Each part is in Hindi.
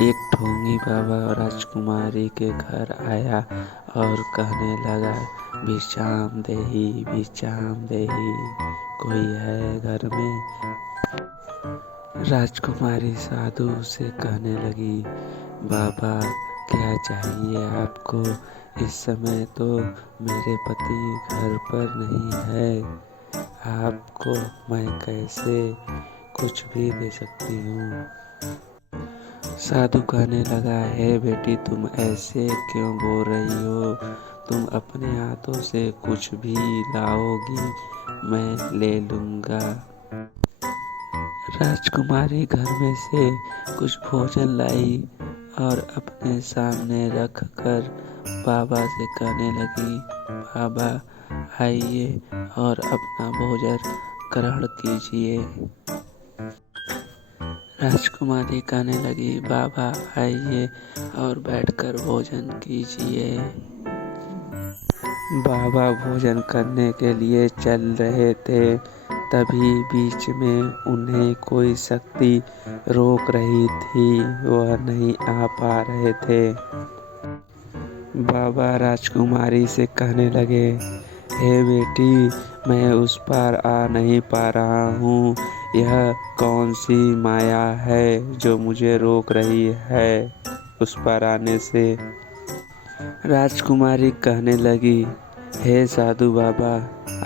एक ढोंगी बाबा राजकुमारी के घर आया और कहने लगा, भिक्षाम देही, कोई है घर में। राजकुमारी साधु से कहने लगी, बाबा क्या चाहिए आपको? इस समय तो मेरे पति घर पर नहीं है, आपको मैं कैसे कुछ भी दे सकती हूँ। साधु कहने लगा, हे बेटी, तुम ऐसे क्यों बोल रही हो? तुम अपने हाथों से कुछ भी लाओगी, मैं ले लूँगा। राजकुमारी घर में से कुछ भोजन लाई और अपने सामने रख कर बाबा से कहने लगी, बाबा आइए और अपना भोजन ग्रहण कीजिए। राजकुमारी कहने लगी, बाबा आइए और बैठकर भोजन कीजिए। बाबा भोजन करने के लिए चल रहे थे, तभी बीच में उन्हें कोई शक्ति रोक रही थी, वह नहीं आ पा रहे थे। बाबा राजकुमारी से कहने लगे, हे बेटी, मैं उस पार आ नहीं पा रहा हूँ, यह कौन सी माया है जो मुझे रोक रही है उस पार आने से? राजकुमारी कहने लगी, हे साधु बाबा,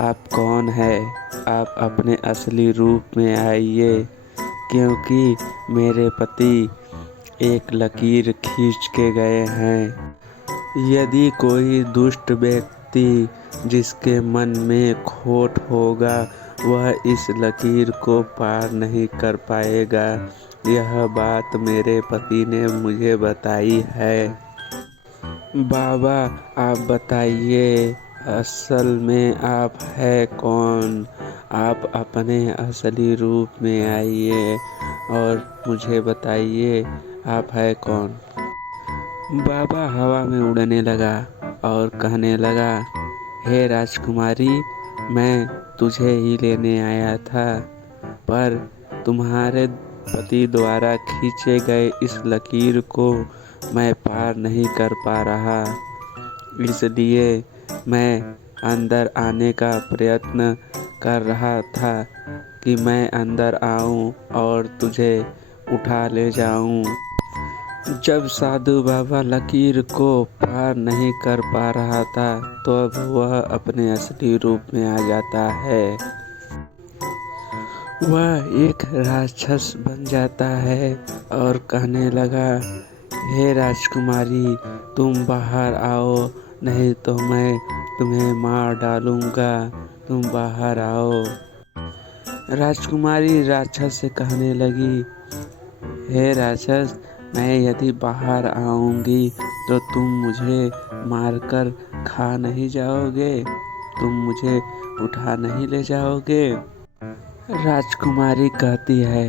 आप कौन है? आप अपने असली रूप में आइए, क्योंकि मेरे पति एक लकीर खींच के गए हैं। यदि कोई दुष्ट व्यक्ति जिसके मन में खोट होगा, वह इस लकीर को पार नहीं कर पाएगा। यह बात मेरे पति ने मुझे बताई है। बाबा आप बताइए, असल में आप है कौन? आप अपने असली रूप में आइए और मुझे बताइए आप है कौन? बाबा हवा में उड़ने लगा और कहने लगा, हे राजकुमारी, मैं तुझे ही लेने आया था, पर तुम्हारे पति द्वारा खींचे गए इस लकीर को मैं पार नहीं कर पा रहा, इसलिए मैं अंदर आने का प्रयत्न कर रहा था कि मैं अंदर आऊं और तुझे उठा ले जाऊं। जब साधु बाबा लकीर को पार नहीं कर पा रहा था, तो अब वह अपने असली रूप में आ जाता है। वह एक राक्षस बन जाता है और कहने लगा, हे राजकुमारी, तुम बाहर आओ, नहीं तो मैं तुम्हें मार डालूंगा, तुम बाहर आओ। राजकुमारी राक्षस से कहने लगी, हे राक्षस, मैं यदि बाहर आऊंगी तो तुम मुझे मारकर खा नहीं जाओगे, तुम मुझे उठा नहीं ले जाओगे। राजकुमारी कहती है,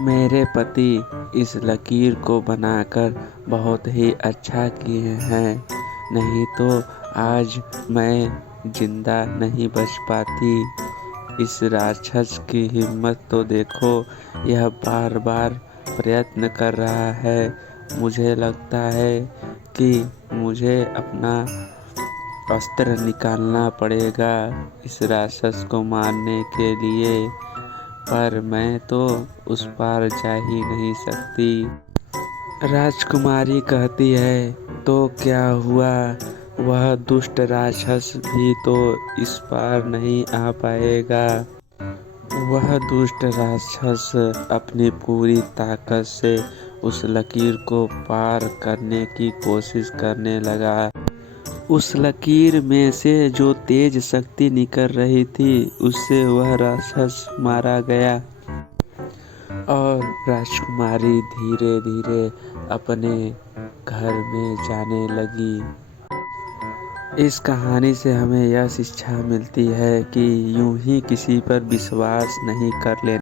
मेरे पति इस लकीर को बनाकर बहुत ही अच्छा किए हैं, नहीं तो आज मैं जिंदा नहीं बच पाती। इस राक्षस की हिम्मत तो देखो, यह बार बार प्रयत्न कर रहा है। मुझे लगता है कि मुझे अपना अस्त्र निकालना पड़ेगा इस राक्षस को मारने के लिए, पर मैं तो उस पार जा ही नहीं सकती। राजकुमारी कहती है, तो क्या हुआ? वह दुष्ट राक्षस भी तो इस पार नहीं आ पाएगा। वह दुष्ट राक्षस अपनी पूरी ताकत से उस लकीर को पार करने की कोशिश करने लगा। उस लकीर में से जो तेज शक्ति निकल रही थी, उससे वह राक्षस मारा गया और राजकुमारी धीरे धीरे अपने घर में जाने लगी। इस कहानी से हमें यह शिक्षा मिलती है कि यूं ही किसी पर विश्वास नहीं कर लेना।